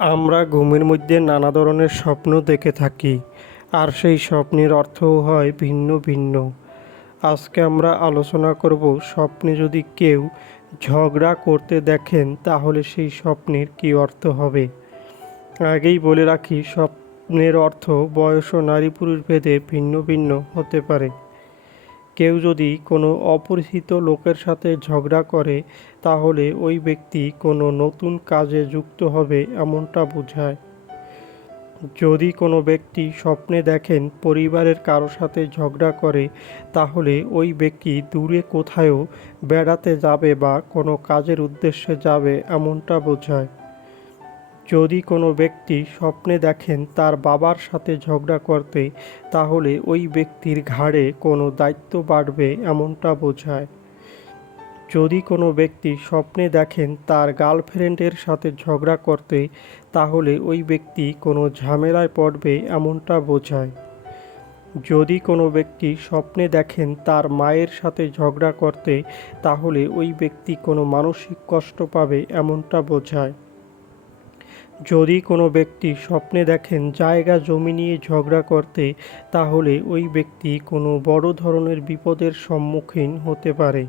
আমরা ঘুমের মধ্যে নানা ধরনের স্বপ্ন দেখে থাকি, আর সেই স্বপ্নের অর্থও হয় ভিন্ন ভিন্ন। আজকে আমরা আলোচনা করব স্বপ্নে যদি কেউ ঝগড়া করতে দেখেন, তাহলে সেই স্বপ্নের কী অর্থ হবে? আগেই বলে রাখি, স্বপ্নের অর্থ বয়স ও নারী পুরুষ ভেদে ভিন্ন ভিন্ন হতে পারে। কেউ যদি কোনো অপরিচিত লোকের সাথে ঝগড়া করে, তাহলে ওই ব্যক্তি কোনো নতুন কাজে যুক্ত হবে এমনটা বোঝায়। যদি কোনো ব্যক্তি স্বপ্নে দেখেন পরিবারের কারও সাথে ঝগড়া করে, তাহলে ওই ব্যক্তি দূরে কোথাও বেড়াতে যাবে বা কোনো কাজের উদ্দেশ্যে যাবে এমনটা বোঝায়। যদি কোনো ব্যক্তি স্বপ্নে দেখেন তার বাবার সাথে ঝগড়া করতে, তাহলে ওই ব্যক্তির ঘাড়ে কোনো দায়িত্ব বাড়বে এমনটা বোঝায়। যদি কোনো ব্যক্তি স্বপ্নে দেখেন তার গার্লফ্রেন্ডের সাথে ঝগড়া করতে, তাহলে ওই ব্যক্তি কোনো ঝামেলায় পড়বে এমনটা বোঝায়। যদি কোনো ব্যক্তি স্বপ্নে দেখেন তার মায়ের সাথে ঝগড়া করতে, তাহলে ওই ব্যক্তি কোনো মানসিক কষ্ট পাবে এমনটা বোঝায়। যদি কোনো ব্যক্তি স্বপ্নে দেখেন জায়গা জমি নিয়ে ঝগড়া করতে, তাহলে ওই ব্যক্তি কোনো বড় ধরনের বিপদের সম্মুখীন হতে পারে।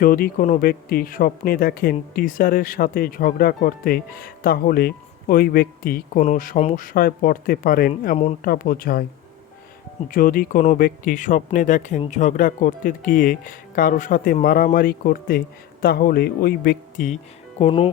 যদি কোনো ব্যক্তি স্বপ্নে দেখেন টিচারের সাথে ঝগড়া করতে, তাহলে ওই ব্যক্তি কোনো সমস্যায় পড়তে পারেন এমনটা বোঝায়। যদি কোনো ব্যক্তি স্বপ্নে দেখেন ঝগড়া করতে গিয়ে কারও সাথে মারামারি করতে, তাহলে ওই ব্যক্তি কোনো